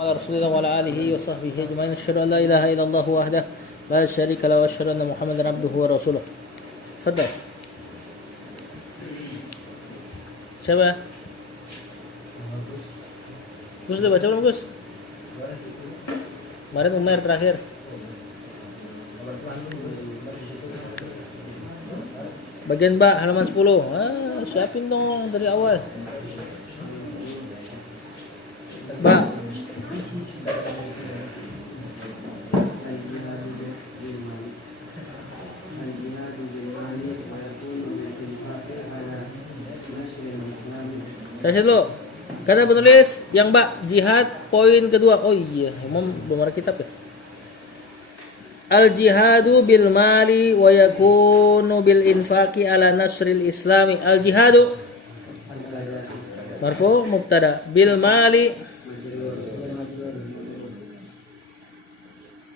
وعلى رسول الله وعلى آله وصحبه أجمعين أشهد أن لا إله إلا الله وحده لا شريك له وأشهد أن محمدا عبده ورسوله. تفضل. Siapa? Gus udah baca belum Gus? Kemarin Umair terakhir. Bagian Mbak halaman 10. Siapin dong dari awal. Mbak. Saya dulu. Kata penulis yang Mbak jihad poin kedua. Oh iya, Imam belum ada kitab ya. Al jihadu bil mali wa yakunu bil infaqi ala nasril islami. Al jihadu marfu mubtada bil mali.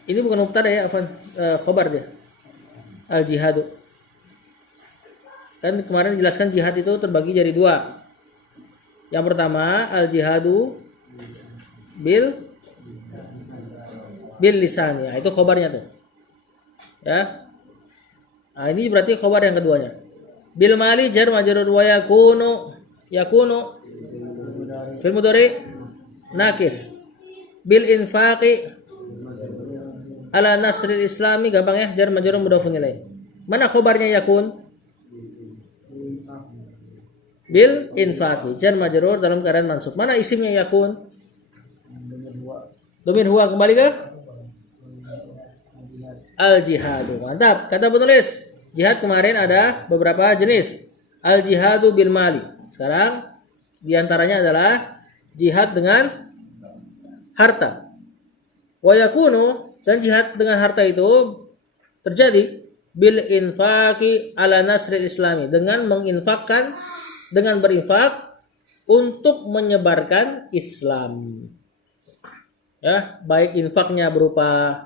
Ini bukan mubtada ya, afwan, khobar dia. Al jihadu. Kan kemarin dijelaskan jihad itu terbagi jadi dua. Yang pertama al jihadu bil lisani, itu khobarnya tuh. Ya. Nah, ini berarti khobar yang keduanya. Bil mali jar majrur wa yakunu fil mudhari nakis. Bil infaqi ala nasril islami, gampang ya, jar majrur mudhafun ilaih. Mana khobarnya yakun? Bil infaqi jar majrur dalam keadaan mansub. Mana isimnya yakun? Domir huwa kembali ke al jihadu. Mantap. Kata penulis, jihad kemarin ada beberapa jenis. Al jihadu bil mali. Sekarang diantaranya adalah jihad dengan harta. Wa yakunu, dan jihad dengan harta itu terjadi bil infaqi ala nasril islami, dengan menginfakkan, dengan berinfak untuk menyebarkan Islam. Ya, baik infaknya berupa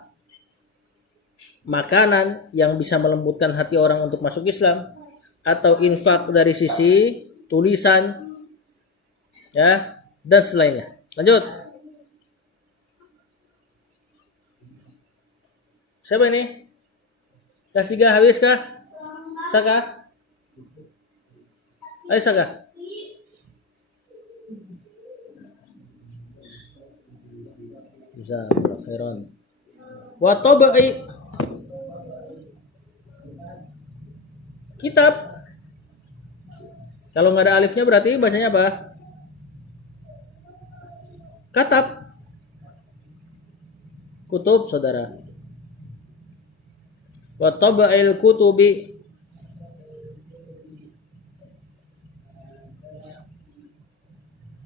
makanan yang bisa melembutkan hati orang untuk masuk Islam, atau infak dari sisi tulisan, ya, dan selainnya. Lanjut. Siapa ini? Kelas 3 habis kah? Saka? Ayo Saka. Jazakallahu khairan. Wa tabai, kitab. Kalau nggak ada alifnya berarti bacanya apa? Katab. Kutub, saudara. Wa tabail kutubi,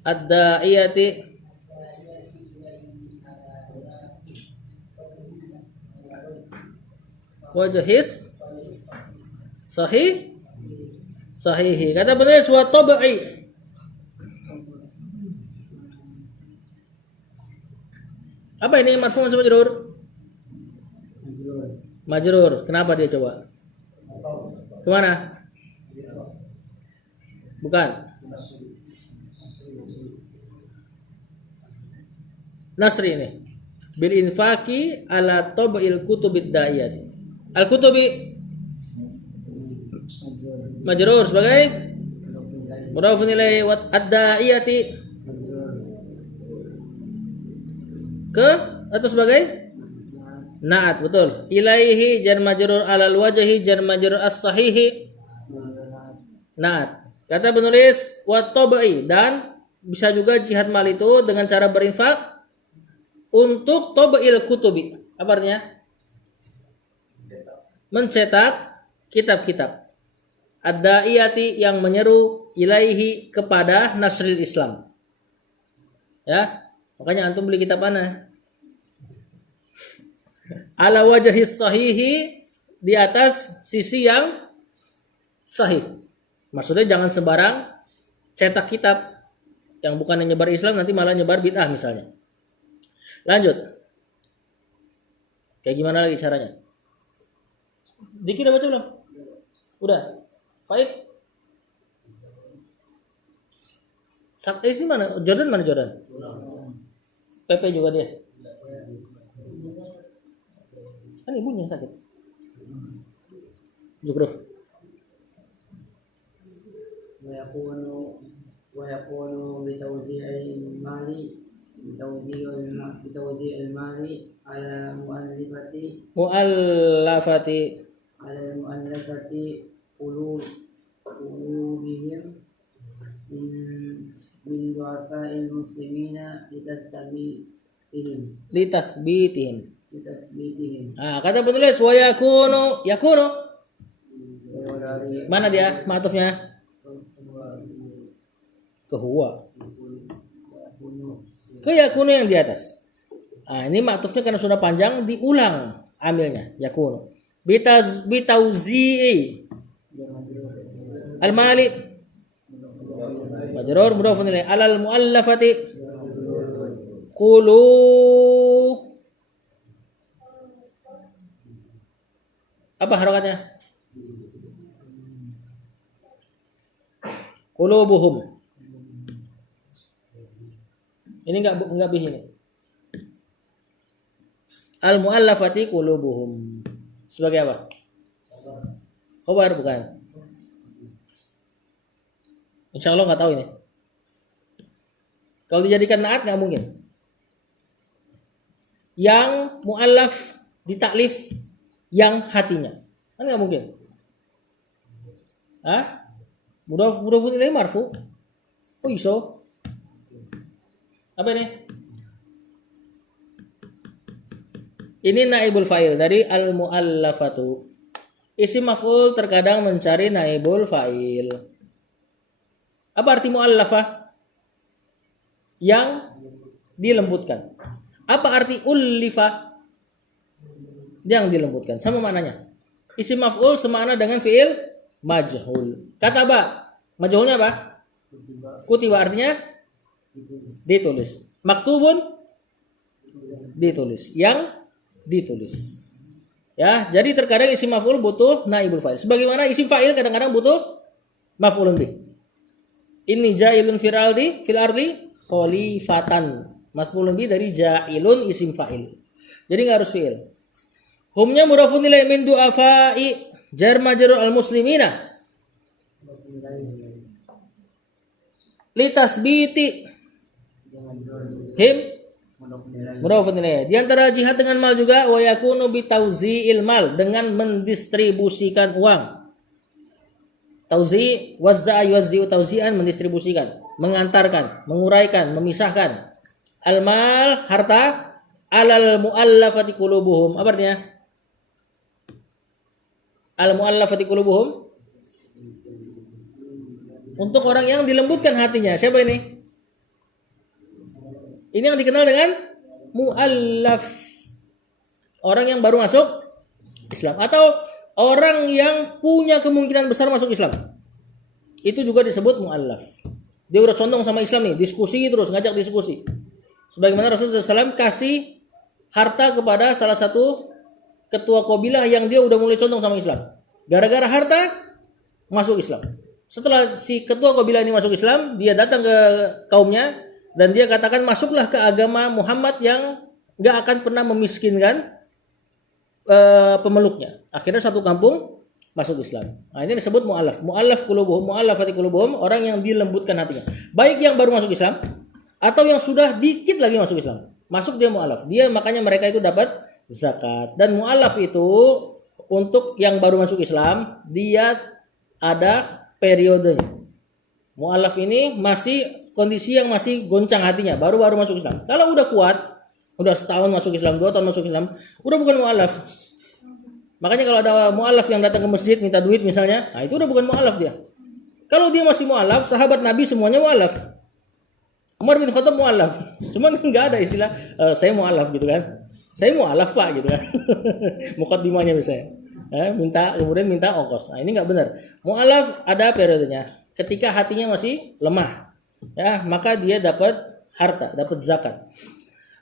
ad-da'iyati, wajhis sahihi. Kata penulis wa tabai. Apa ini marfu sama majrur? Majrur. Kenapa dia coba? Kemana? Bukan. Nasri ini. Bil infaqi ala tabail kutubid da'iyati. Al kutubi majrur sebagai mudhafun ilaihi, wa ad-da'iyati ke atau sebagai na'at, betul. Ilaihi jar majrur, alal wajhi jar majrur, as-sahihi na'at. Kata penulis wa tabai, dan bisa juga jihad mal itu dengan cara berinfak untuk tabail kutubi. Apa artinya? Mencetak kitab-kitab. Ad-da'iyati, yang menyeru, ilaihi, kepada nasril Islam. Ya, makanya antum beli kitab mana? Ala wajhis sahihi, di atas sisi yang sahih. Maksudnya jangan sembarang cetak kitab yang bukan nyebar Islam, nanti malah nyebar bid'ah misalnya. Lanjut. Kayak gimana lagi caranya? Diki udah baca belum? Udah. Faik? Sini mana? Jordan mana Jordan? PP juga dia. Kan ibunya yang sakit. Zukruf. ويكون بتوزيع المال بتوزيع المال على Mu'allafati المؤلفة قلوبهم من ضعفاء المسلمين litasbitihim. لتثبيتهم. Kata penulis wa yakunu. Mana dia ma'tufnya? Ke huwa. Ke yakunu yang di atas. Ini ma'tufnya karena sudah panjang diulang amilnya yakunu. Bitauzi'i al-mali majrur mudhafun ilaih alal muallafati qulu apa harokatnya? Qulubuhum. Ini enggak bih ini. Al muallafati qulubuhum. Sebagai apa? Khabar bukan? Insya Allah nggak tahu ini. Kalau dijadikan naat nggak mungkin. Yang muallaf ditaklif yang hatinya, kan nggak mungkin. Mudhafun ilaih marfu. Oh iso. Apa ini? Ini naibul fa'il dari al muallafatu. Isim maf'ul terkadang mencari naibul fa'il. Apa arti mu'allafah? Yang dilembutkan. Apa arti ullifah? Yang dilembutkan. Sama maknanya. Isim maf'ul semakna dengan fi'il majhul. Kata apa? Majhulnya apa? Kutiba artinya ditulis. Maktubun ditulis. Yang ditulis. Ya, jadi terkadang isim maf'ul butuh naibul fa'il. Sebagaimana isim fa'il kadang-kadang butuh maf'ulun bih. Ini ja'ilun fil ardi khalifatan. Maf'ulun bih dari ja'ilun isim fa'il. Jadi enggak harus fi'il. Humnya mudhafun ilaih min du'afai jar majrur al muslimina. Litasbiti him mudhafun ilaih. Di antara jihad dengan mal juga wa yakunu bitauzi'il mal, dengan mendistribusikan uang. Tauzi wazza'a yuwazzi'u tauzi'an, mendistribusikan, mengantarkan, menguraikan, memisahkan. Al-mal harta alal muallafati qulubuhum. Apa artinya? Al muallafati qulubuhum untuk orang yang dilembutkan hatinya. Siapa ini? Ini yang dikenal dengan muallaf. Orang yang baru masuk Islam atau orang yang punya kemungkinan besar masuk Islam. Itu juga disebut muallaf. Dia udah condong sama Islam nih, diskusi terus, ngajak diskusi. Sebagaimana Rasulullah SAW kasih harta kepada salah satu ketua kabilah yang dia udah mulai condong sama Islam. Gara-gara harta masuk Islam. Setelah si ketua kabilah ini masuk Islam, dia datang ke kaumnya dan dia katakan masuklah ke agama Muhammad yang gak akan pernah memiskinkan pemeluknya. Akhirnya satu kampung masuk Islam. Nah, ini disebut mu'allaf. Mu'allaf qulubuhum, mu'allafati qulubuhum, orang yang dilembutkan hatinya. Baik yang baru masuk Islam atau yang sudah dikit lagi masuk Islam. Masuk dia mu'allaf. Dia makanya mereka itu dapat zakat. Dan mu'allaf itu untuk yang baru masuk Islam, dia ada periodenya. Mu'allaf ini masih kondisi yang masih goncang hatinya, baru-baru masuk Islam. Kalau udah kuat, udah setahun masuk Islam, 2 tahun masuk Islam, udah bukan mu'allaf. Makanya kalau ada mu'allaf yang datang ke masjid minta duit misalnya, nah itu udah bukan mu'allaf dia. Kalau dia masih mu'allaf, sahabat Nabi semuanya mu'allaf. Umar bin Khattab mu'allaf. Cuman enggak ada istilah saya mu'allaf gitu kan. Saya mu'allaf Pak gitu kan. Muqaddimahnya misalnya. Kemudian minta ongkos. Nah, ini enggak benar. Mu'allaf ada periodenya. Ketika hatinya masih lemah, ya, maka dia dapat harta, dapat zakat.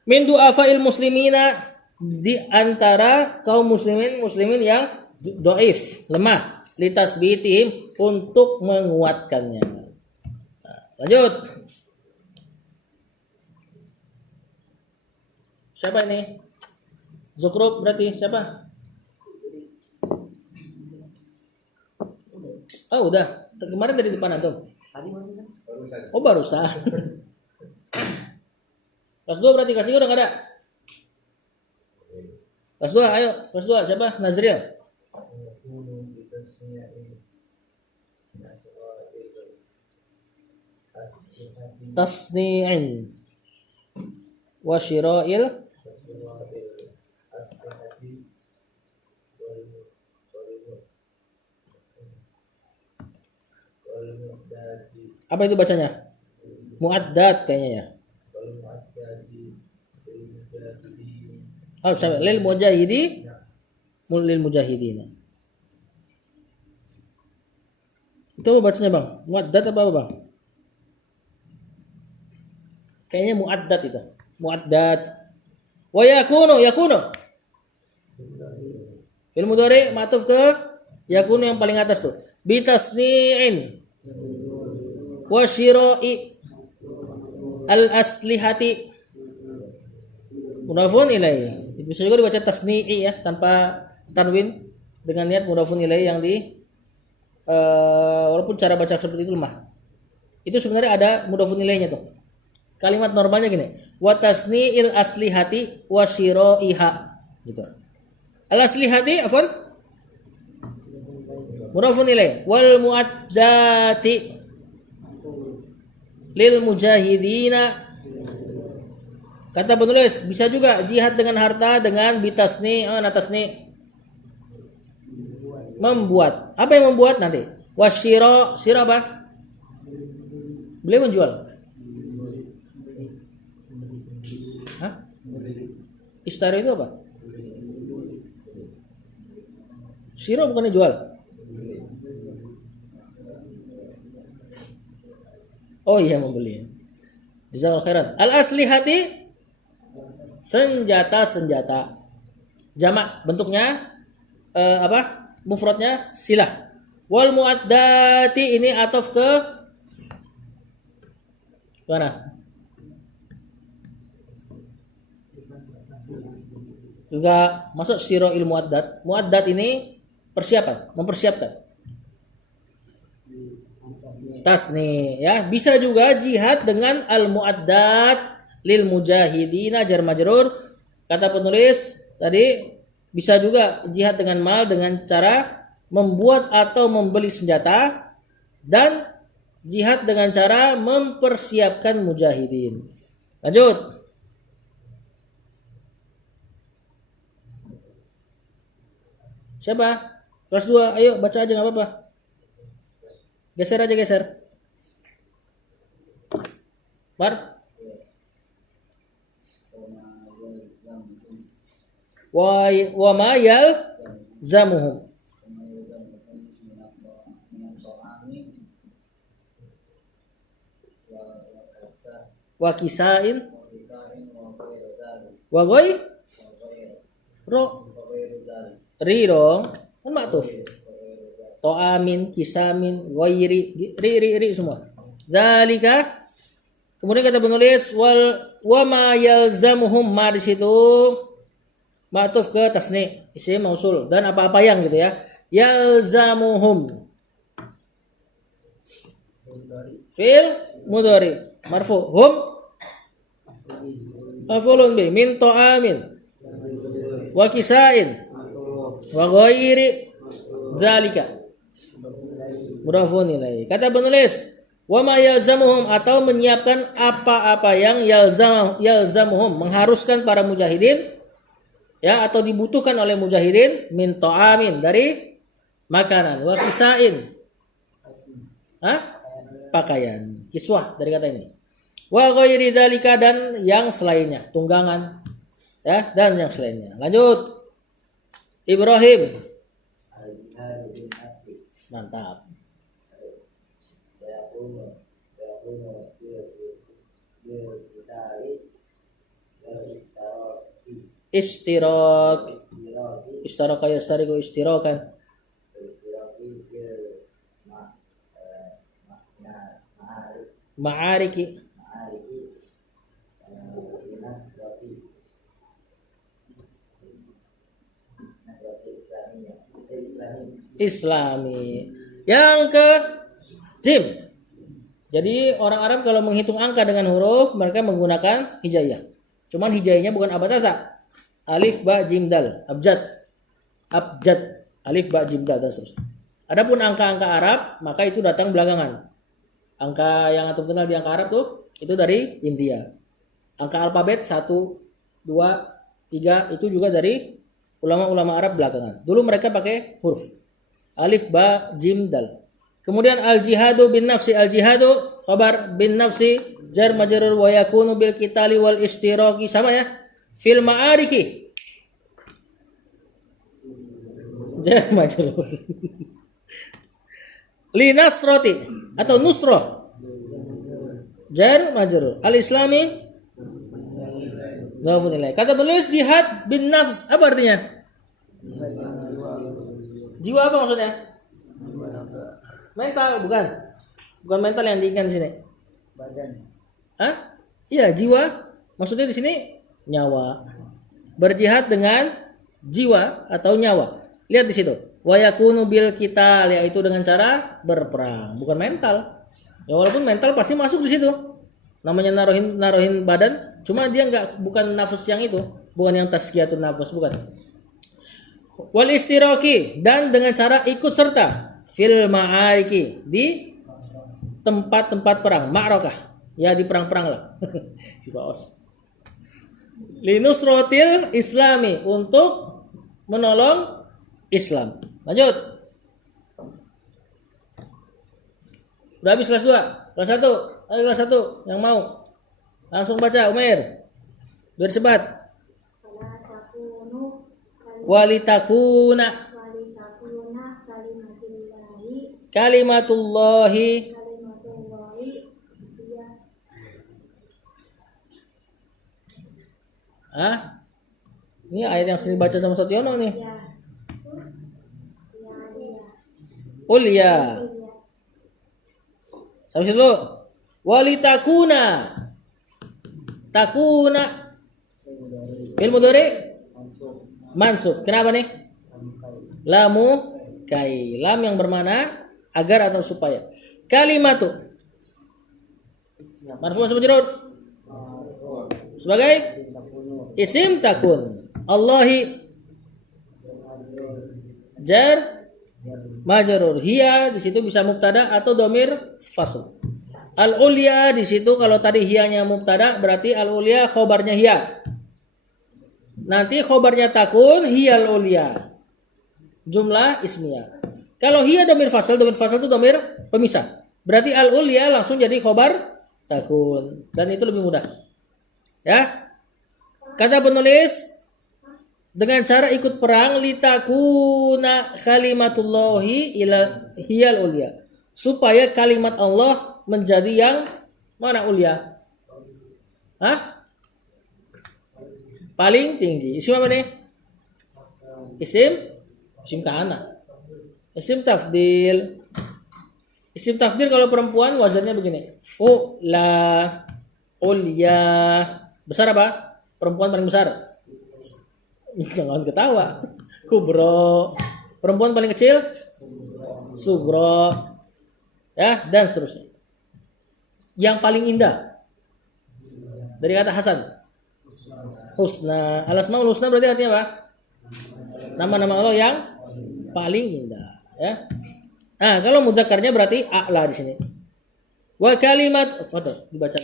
Min du'afa'il muslimina, di antara kaum muslimin yang dhaif, lemah, litasbitihim, untuk menguatkannya. Nah, lanjut. Siapa ini? Zukruf berarti siapa? Oh udah. Kemarin dari depan antum. Tadi maksudnya? Oh barusan. Kelas 2 berarti kelas 3 udah gak ada. Kelas 2 ayo. Kelas 2 siapa? Nazril. Tasni'in wa syira'il. Apa itu bacanya? Mu'addad kayaknya ya. Oh, sampai lil mujahidi lil mujahidin. Itu apa bacanya, Bang? Mu'addad apa, Bang? Kayaknya mu'addad itu. Mu'addad. Wa yakunu. Fil mudhari ma'tuf ke yakunu yang paling atas tuh. Bi tasni'in wa syira'i al aslihati mudhafun ilaihi. Bisa juga dibaca tasni'i ya tanpa tanwin dengan niat mudhafun ilaihi yang di walaupun cara baca seperti itu lemah. Itu sebenarnya ada mudhafun ilaihinya tuh. Kalimat normalnya gini, wa tasni'il aslihati wa syira'iha gitu. Al aslihati afwan mudhafun ilaihi wal muaddati lil mujahidina. Kata penulis bisa juga jihad dengan harta dengan bitasni tasni membuat. Apa yang membuat nanti? Wasyira apa? Beli menjual. Hah? Istara itu apa? Syira bukannya jual. Oh iya membeli. Jazakallahu khairan. Al aslihati senjata. Jamak bentuknya apa? Mufradnya silah. Wal muaddati ini ataf ke mana? Juga masuk syira'il muaddat. Muaddat ini persiapan, mempersiapkan. Tasni ya, bisa juga jihad dengan al muaddat lil mujahidina jar majrur. Kata penulis tadi bisa juga jihad dengan mal dengan cara membuat atau membeli senjata dan jihad dengan cara mempersiapkan mujahidin. Lanjut. Siapa? Kelas 2, ayo baca aja enggak apa-apa. Geser aja geser. Mar. Wa ma yal zamuhum. Wa kisain wa goy ro ri dong kan maktuf to'amin kisamin goyri ri semua zalika. Kemudian kata penulis wa ma yalzamuhum ma di situ maktuf ke tasni isim mausul dan apa-apa yang gitu ya. Yalzamuhum fil mudhari marfu hum maf'ulun bi min ta'amin wa kisain wa ghairi zalika mudhafun ilaihi. Kata penulis wa ma yalzamuhum atau menyiapkan apa-apa yang yalzamuhum mengharuskan para mujahidin ya atau dibutuhkan oleh mujahidin min ta'amin dari makanan wa kisain pakaian kiswah dari kata ini wa ghairi dzalika dan yang selainnya tunggangan ya dan yang selainnya. Lanjut Ibrahim. Mantap. Istirak istaraka yastariku istirakan ma'ariki Islami. Yang ke jim. Jadi orang Arab kalau menghitung angka dengan huruf mereka menggunakan hijaiyah. Cuman hijaiyahnya bukan abataza. Alif ba jim dal, abjad. Abjad, alif ba jim dal dan seterusnya. Adapun angka-angka Arab maka itu datang belakangan. Angka yang antum kenal di angka Arab tuh itu dari India. Angka alfabet 1, 2, 3 itu juga dari ulama-ulama Arab belakangan. Dulu mereka pakai huruf. Alif ba jim dal. Kemudian al-jihadu bin nafsi, al-jihadu khabar bin nafsi jar majrur wa yakunu bil qitali wal istiraqi sama ya. Fil ma'ariki. Jar majrur. Li nasrati atau nusrah. Jar majrur. Al-islami dhafun ilaih. Kata penulis jihad bin nafs apa artinya? Jiwa apa maksudnya? Mental bukan? Bukan mental yang diinginkan di sini. Badan. Hah? Iya, jiwa. Maksudnya di sini nyawa. Berjihad dengan jiwa atau nyawa. Lihat di situ. Wa yakunu bil qital, yaitu dengan cara berperang, bukan mental. Ya walaupun mental pasti masuk di situ. Namanya naruhin badan, cuma dia bukan nafas yang itu, bukan yang tazkiyatun nafas, bukan. Wal istiraki, dan dengan cara ikut serta fil ma'ariki, di tempat-tempat perang, ma'rakah, ya di perang-perang lah. Linusrotil islami, untuk menolong Islam. Lanjut. Udah habis kelas 2, kelas 1. Ayo kelas 1 yang mau. Langsung baca Umair. Biar cepat. Walitakuna kalimatullahi ah, ini ayat yang sering baca sama Sotiono nih. Ulia. Sampai situ dulu. Walitakuna. Takuna. Fi'il mudhari mansub. Kenapa nih? Lamu kai. Lam yang bermakna agar atau supaya. Kalimatu. Marfu' atau majrur? Sebagai isim takun. Allahi jar majrur. Hiya di situ bisa mubtada atau dhamir fasl. Al-ulya di situ kalau tadi hiyanya mubtada berarti al-ulya khobarnya hiya. Nanti khobarnya takun hiyal ulya. Jumlah ismiyah. Kalau hiya dhamir fasl itu dhamir pemisah. Berarti al-ulya langsung jadi khobar takun dan itu lebih mudah. Ya. Kata penulis dengan cara ikut perang litakuna kalimatullahi ila hiyal ulya, supaya kalimat Allah menjadi yang mana ulya? Hah? Paling tinggi. Isim apa nih? Isim kana. Isim tafdil. Isim tafdil kalau perempuan wazannya begini. Fu'la, ulya. Besar apa? Perempuan paling besar. Jangan ketawa. Kubro. Perempuan paling kecil? Sugro. Ya, dan seterusnya. Yang paling indah. Dari kata Hasan. Husna. Al-asmaul husna berarti artinya apa? Nama-nama Allah yang paling indah, ya. Nah, kalau mudzakarnya berarti a'la di sini. Wa kalimat, foto dibaca.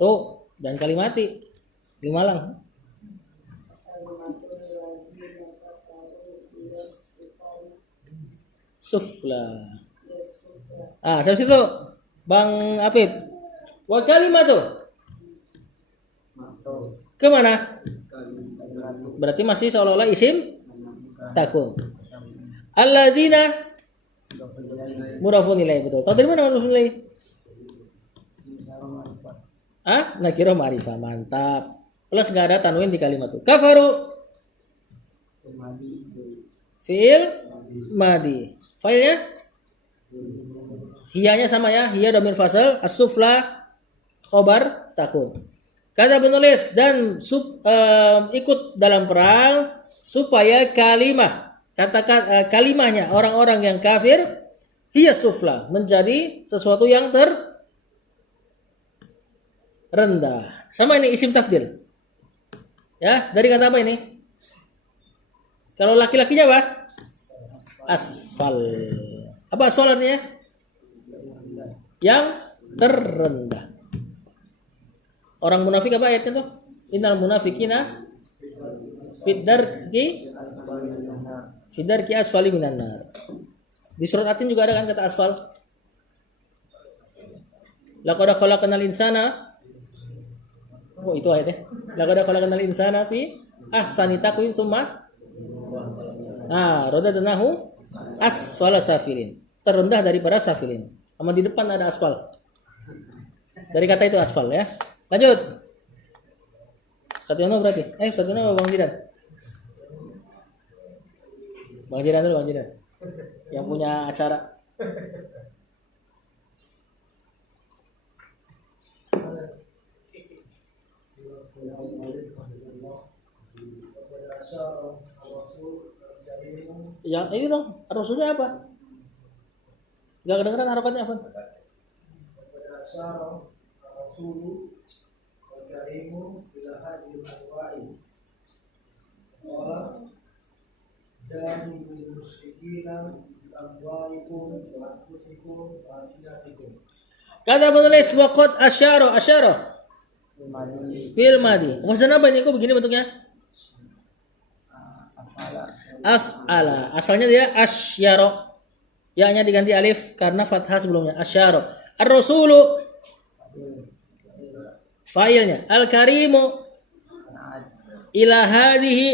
Tuh, dan kalimati. Limalang. Sufla. Ah, sampai situ. Bang Apip. Wa kalimatu. Kemana? Berarti masih seolah-olah isim takun. Alladzina mudhafun ilaih, betul. Tahu dari mana mudhafun ilaih? Ah, nakirah ma'rifah, mantap. Plus enggak ada tanwin di kalimat itu. Kafaru fi'il madi. Failnya hiyanya sama ya, hiya dhamir fasal, as-sufla khobar takun. Kata penulis dan ikut dalam perang supaya kalimahnya orang-orang yang kafir hiya sufla, menjadi sesuatu yang rendah. Sama ini isim tafdil. Ya, dari kata apa ini? Kalau laki-lakinya apa? Asfal. Apa asfal artinya? Yang terendah. Orang munafik apa ayatnya tuh? Innal munafikina fiddarki asfali minan nar. Di surat Atin juga ada kan kata asfal. Laqad khalaqnal insana. Oh, itu ayatnya. Laqad khalaqnal insana fi ahsani taqwim tsumma radadnahu asfala safilin. Terendah daripada safilin. Sama di depan ada aspal. Dari kata itu aspal ya. Lanjut. Satu nama berarti. Satu nama Bang Jidan. Bang Jidan dulu, Bang Jidan. Yang punya acara. Yang ini dong, Rasulnya apa? Gak kedengeran harokatnya apa? Kata penulis waqad asyara fil madi. Maksudnya apa ini kok begini bentuknya? Af'ala. Asalnya dia asyara. Ya-nya diganti alif karena fathah sebelumnya. Asyara. Ar-rasulu fa'ilnya. Al-karimu ila hadhihi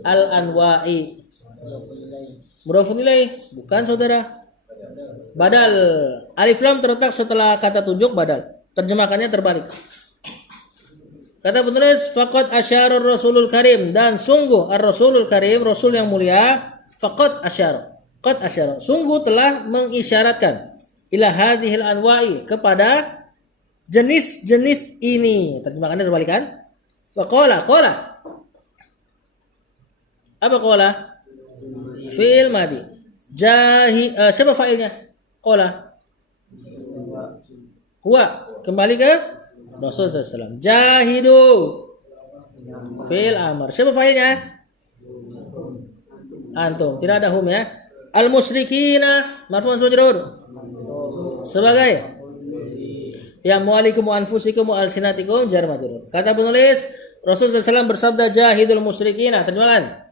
al-anwa'i. Mudhafun ilaih, bukan saudara. Badal. Alif lam terletak setelah kata tunjuk badal. Terjemahkannya terbalik. Kata penulis faqad asyara Rasulul Karim, dan sungguh Ar-Rasulul Karim, Rasul yang mulia, faqad asyara. Qad asyara, sungguh telah mengisyaratkan ila hadhil anwa'i, kepada jenis-jenis ini. Terjemahkannya terbalik kan? Faqala, qala. Apa qala? Fi'il madi. Siapa fa'ilnya? Qala. Huwa, kembali ke Rasulullah SAW. Jahidu fi'il amr. Siapa fa'ilnya? Antum. Tidak ada hum ya. Al-musyrikina marfu'un majrur. Sebagai ya mu'alikum wa anfusikum wa alsinatikum jar majrur. Kata penulis Rasulullah SAW bersabda jahidul musyrikina. Terjemahan.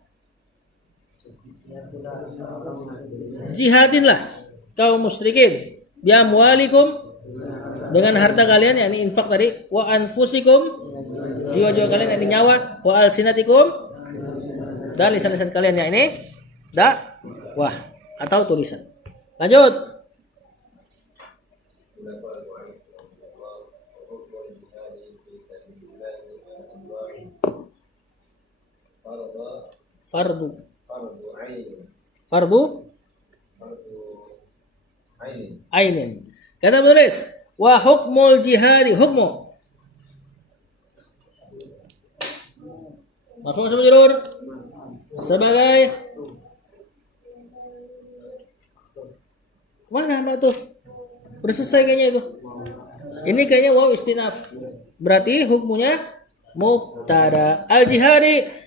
Jihadinlah kaum musyrikin bi amwalikum, dengan harta kalian, yakni infak tadi, wa anfusikum, jiwa-jiwa kalian, yakni nyawa, wa alsinatikum, dan lisan-lisan kalian, yakni dakwah atau tulisan. Lanjut. Fardu ainin. Kata penulis wa hukmul jihadi, hukmu marfu' majrur sebagai kemana Ma'tuf? Udah selesai kayaknya itu. Ini kayaknya waw istinaf. Berarti hukmunya mubtada. Al-jihadi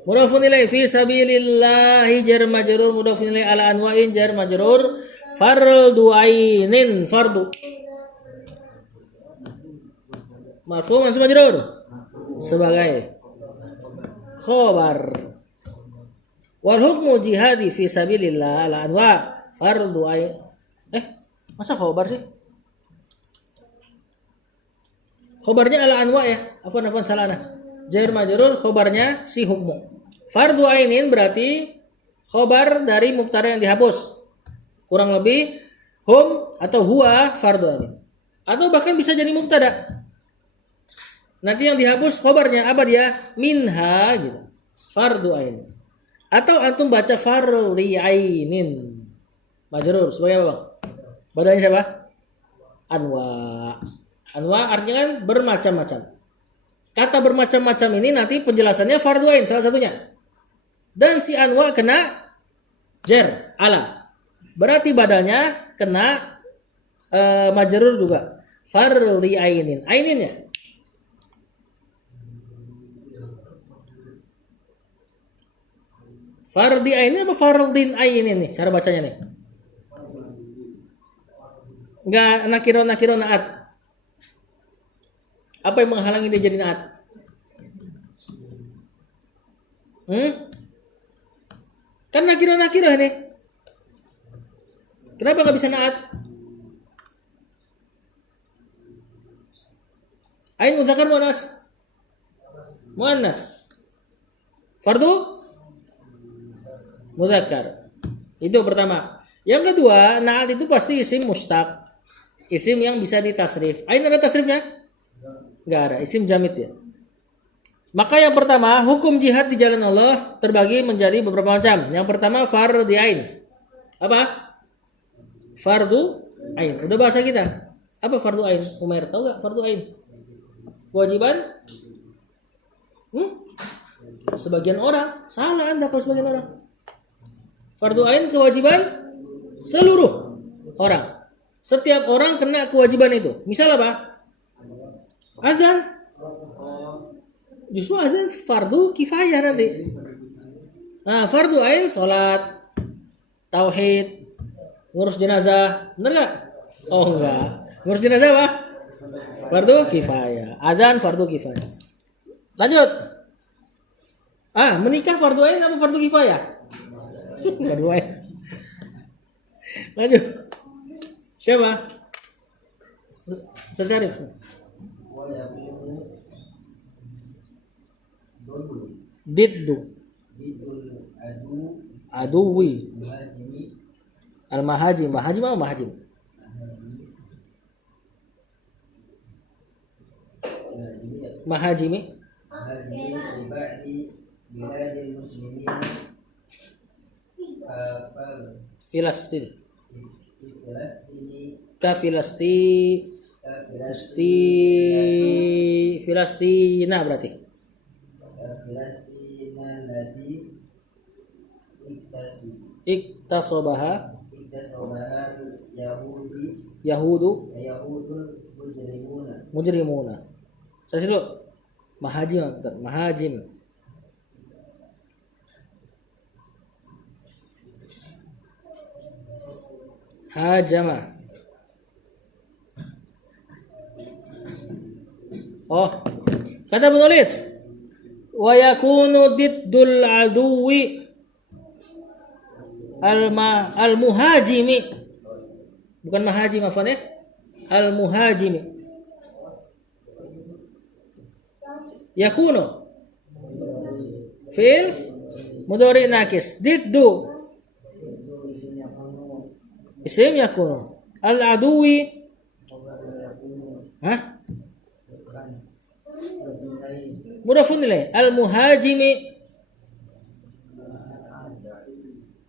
mudhafun ilaih fi sabilillahi jar majrur, mudhafun ilaih ala anwa'in jar majrur, fardu ainin, fardu marfu' mansub majrur sebagai khabar. Wal hukmu jihadi fi sabilillah ala anwa fardu ain. Masa khabar sih? Khabarnya ala anwa ya. Afwan salah nah. Jar majrur khabarnya si hukmu. Fardu ainin berarti khabar dari mubtada yang dihapus. Kurang lebih hum atau huwa fardu ainin. Atau bahkan bisa jadi mubtada. Nanti yang dihapus khabarnya apa dia? Minha gitu. Fardu ainin. Atau antum baca farli ainin. Majrur sebagai apa, Bang? Badannya siapa? Anwa. Anwa artinya kan bermacam-macam. Kata bermacam-macam ini nanti penjelasannya fardu ain salah satunya. Dan si anwa kena jer ala. Berarti badalnya kena majrur juga. Fardi ainin. Aininnya. Fardi ainin apa fardin ainin nih cara bacanya nih? Enggak nakiro naat. Apa yang menghalangi dia jadi naat? Kan nakiro ini. Kenapa nggak bisa naat? Ain mudzakkar muannas. Muannas. Fardu mudzakkar. Itu pertama. Yang kedua, naat itu pasti isim mustaq. Isim yang bisa ditasrif. Ain ada tasrifnya? Enggak ada, isim jamid ya. Maka yang pertama, hukum jihad di jalan Allah terbagi menjadi beberapa macam. Yang pertama fardhu ain. Apa? Fardu ain. Udah bahasa kita. Apa fardu ain? Umair tahu enggak fardu ain? Kewajiban? Sebagian orang. Salah Anda kalau sebagian orang. Fardu ain kewajiban seluruh orang. Setiap orang kena kewajiban itu. Misal apa? Azan. Justru azan fardu kifayah nanti. Nah, fardu ain salat, tauhid, ngurus jenazah, benar enggak? Oh enggak. Ngurus jenazah apa? Fardu kifayah. Azan fardu kifayah. Lanjut. Menikah fardu ain apa fardu kifayah? Fardu ain. Lanjut. Siapa? Syarif. Diddu aduwi al-mahajim. Mahajim apa mahajim? Mahajimi Filastin ka Filastina berarti iktasobaha Yahudu mujrimuna. Saya dulu mahajim hajama. Oh, kata penulis wa yakunu diddul aduwi al-muhajimi, bukan mahajim afwan ya, al-muhajimi. Yakunu fi'il mudhari nakis, diddu isim yakunu, al-aduwi mudhafun ilaih, al-muhajimi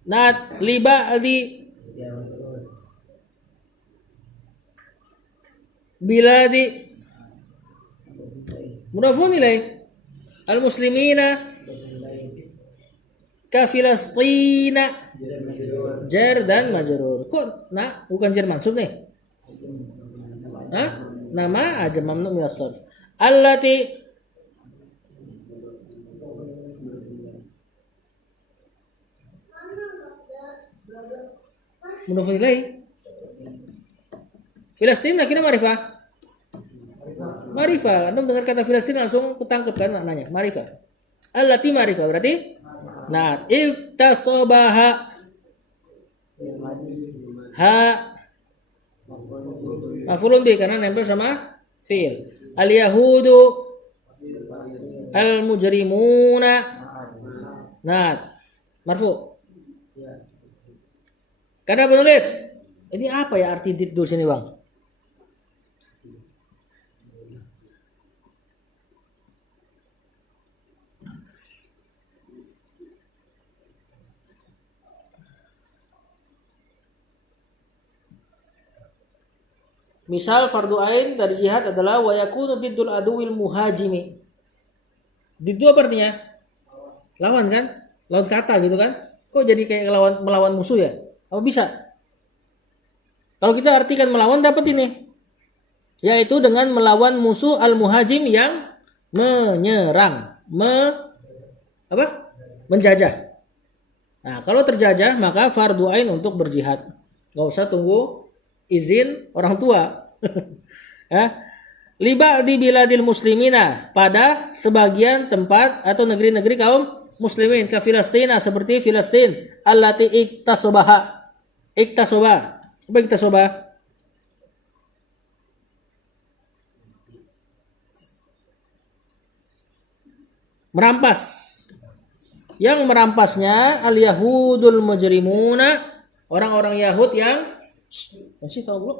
nat liba di biladi mudhafun ilaih, al-muslimina ka Filastina jar dan majrur. Kok bukan jar mansub nih? Nama aja mamnu min as-sarf. Allati mudhafun ilaih. Filastin akhirnya Marifah. Anda mendengar kata Filastin langsung ketangkep kan maknanya. Marifah. Allati marifah berarti iktasobaha maf'ulun bih karena nempel sama fi'il. Al-yahudu al-mujrimuna marfu. Kata penulis, ini apa ya arti diddu sini, Bang? Misal fardu ain dari jihad adalah wa yakunu biddul aduwil muhajimi. Diddu apa artinya? Lawan kan? Lawan kata gitu kan? Kok jadi kayak melawan musuh ya? Apa bisa? Kalau kita artikan melawan dapat ini. Yaitu dengan melawan musuh al-muhajim yang menyerang, menjajah. Nah, kalau terjajah maka fardu ain untuk berjihad. Enggak usah tunggu izin orang tua. Liba di biladil muslimina, pada sebagian tempat atau negeri-negeri kaum muslimin, ka Filastina, seperti Filastin, allati iktasoba. Apa iktasoba? Merampas. Yang merampasnya al-yahudul mujrimuna, orang-orang Yahud yang masih tahu belum?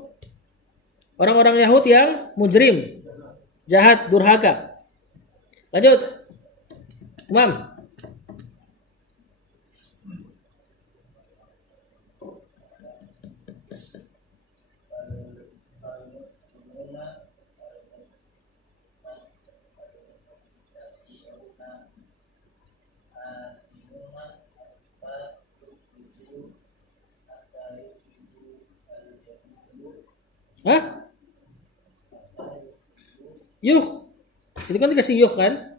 Orang-orang Yahud yang mujrim, jahat, durhaka. Lanjut. Imam. Hah? Yuh. Itu kan dikasih yuh kan?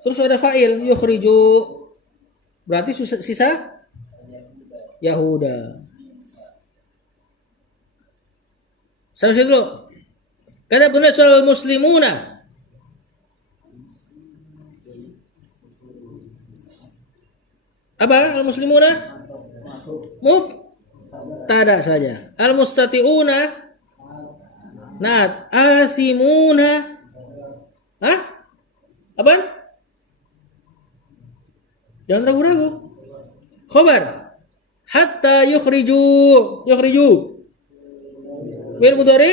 Terus ada fa'il, yukhriju. Berarti sisa Yahuda. Sampai dulu. Kata benar soal muslimuna. Apa al-muslimuna? Mubtada saja. Al-mustati'una. Nah, asimuna. Hah? Apaan? Jangan ragu-ragu. Khobar. Hatta yukhriju. Fi'il mudhari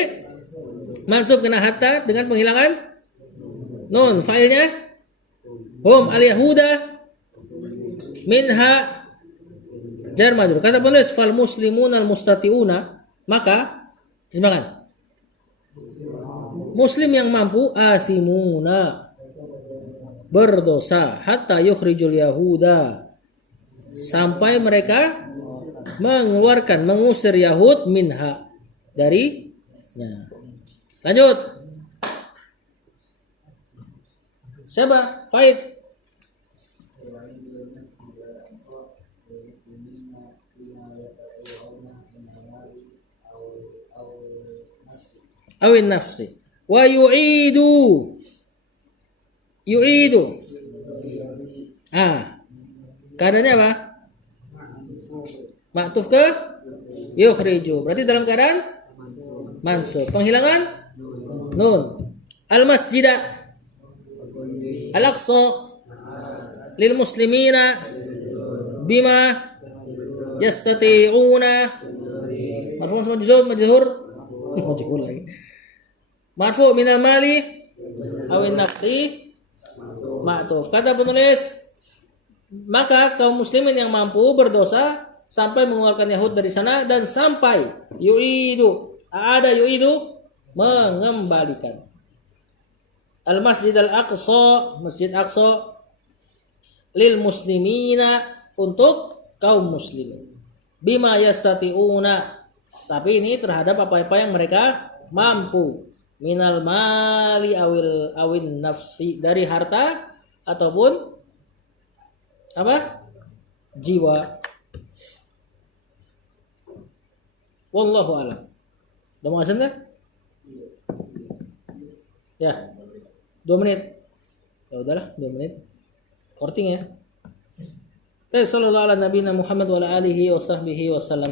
mansub kena hatta dengan penghilangan nun. Fa'ilnya hum al-yahuda minha jar majrur. Kata penulis fal muslimun al-mustati'una, maka terjemahkan. Muslim yang mampu asimuna, berdosa, hatta yukhrijul yahuda, sampai mereka mengusir Yahud minha, darinya. Lanjut. Siapa? Faid. Awin nafsi. Wa yu'idu. Keadaannya apa? Maktuf ke yukhriju. Berarti dalam keadaan mansub. Penghilangan nun. Al-masjida al-aqsa lil muslimina bima yastati'una. Marfu' sama majhur lagi. Marfu' minal mali awin nafsi ma'tuf. Kata penulis, maka kaum muslimin yang mampu berdosa sampai mengeluarkan Yahud dari sana, dan sampai yu'idu mengembalikan al-masjid al-aqsa, masjid aqsa lil muslimina, untuk kaum muslimin, bima yastati'una, tapi ini terhadap apa-apa yang mereka mampu, minal mali awin nafsi, dari harta ataupun apa? Jiwa. Wallahu a'lam. Udah mau azan kan? Ya. 2 menit. Ya udahlah, 2 menit. Korting ya. Sallallahu ala nabiyina Muhammad wa ala alihi wa sahbihi wasallam.